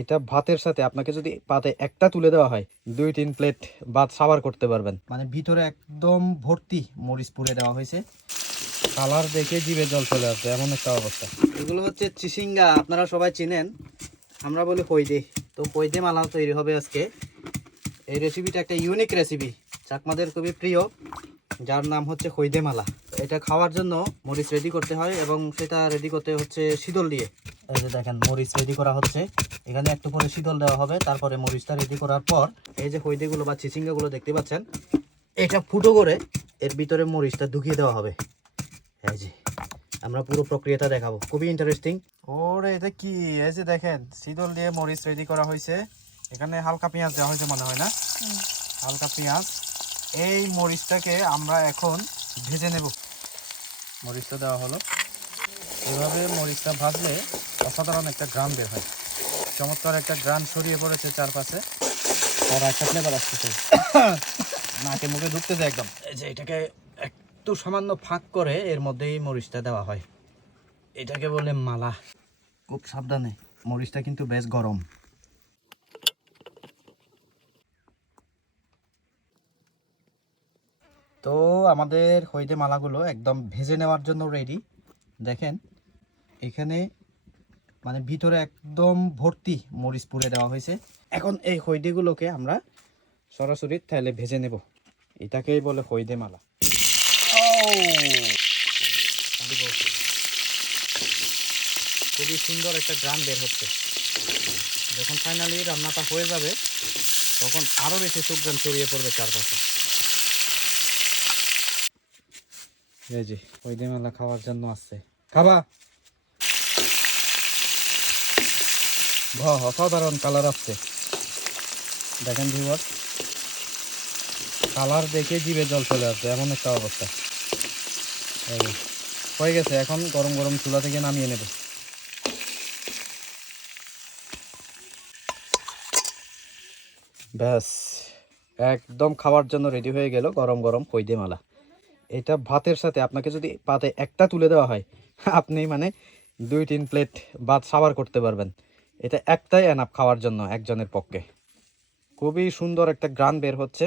এটা ভাতের সাথে আপনাকে যদি পাতে একটা তুলে দেওয়া হয় 2-3 প্লেট ভাত সাবার করতে পারবেন। মানে ভিতরে একদম ভর্তি মরিচ পুড়ে দেওয়া হয়েছে, কালার দেখে জিভে জল চলে আসবে এমন একটা অবস্থা। এগুলো হচ্ছে চিচিঙ্গা, আপনারা সবাই চিনেন, আমরা বলি হইদে। তো হইদে মালা তৈরি হবে আজকে। এই রেসিপিটা একটা ইউনিক রেসিপি, চাকমাদের খুবই প্রিয়, যার নাম হচ্ছে হইদে মালা। এটা খাওয়ার জন্য মরিচ রেডি করতে হয় এবং সেটা রেডি করতে হচ্ছে শীতল দিয়ে। এই যে দেখেন মরিচ রেডি করা হচ্ছে, এখানে একটু করে শীতল দেওয়া হবে, তারপরে মরিচটা রেডি করার পর এই যে হইদেগুলো বা চিচিঙ্গাগুলো দেখতে পাচ্ছেন, এটা ফুটো করে এর ভিতরে মরিচটা ঢুকিয়ে দেওয়া হবে। এই যে আমরা পুরো প্রক্রিয়াটা দেখাবো, খুবই ইন্টারেস্টিং। ওরে এটা কি, এই যে দেখেন শীতল দিয়ে মরিচ রেডি করা হয়েছে, এখানে হালকা পেঁয়াজ দেওয়া হয়েছে মনে হয় না, হালকা পেঁয়াজ। এই মরিচটাকে আমরা এখন ভেজে নেব। মরিচটা দেওয়া হলো, এভাবে মরিচটা ভাজলে অসাধারণ একটা গ্রান বের হয়, চমৎকার একটা গ্রান ছড়িয়ে পড়েছে চারপাশে, আর একটা ফ্লেভার আসতেছে নাকে মুখে ঢুকতেছে একদম। এই যে এটাকে একটু সামান্য ফাঁক করে এর মধ্যেই মরিচটা দেওয়া হয়, এটাকে বলে মালা। খুব সাবধানে, মরিচটা কিন্তু বেশ গরম। তো আমাদের হইদে মালাগুলো একদম ভেজে নেওয়ার জন্য রেডি। দেখেন এখানে মানে ভিতরে একদম ভর্তি মরিচ পুড়ে দেওয়া হয়েছে। এখন এই হইদেগুলোকে আমরা সরাসরি তেলে ভেজে নেব, এটাকেই বলে হইদে মালা। খুবই সুন্দর একটা গ্রান বের হচ্ছে। যখন ফাইনালি রান্নাটা হয়ে যাবে তখন আরো বেশি সুগ্রান ছড়িয়ে পড়বে চারপাশে। এই যে হইদে মালা খাওয়ার জন্য আসছে, খাবা? অসাধারণ কালার আসছে, দেখেন ভিউয়ার্স, কালার দেখে জিভে জল চলে আসবে এমন একটা অবস্থা। হয়ে গেছে, এখন গরম গরম চুলা থেকে নামিয়ে নেব। ব্যাস একদম খাওয়ার জন্য রেডি হয়ে গেল গরম গরম হইদে মালা। এটা ভাতের সাথে আপনাকে যদি পাতে একটা তুলে দেওয়া হয় আপনি মানে 2-3 প্লেট ভাত সাবার করতে পারবেন। এটা একটাই এনাফ খাওয়ার জন্য একজনের পক্ষে। খুবই সুন্দর একটা গ্রান বের হচ্ছে।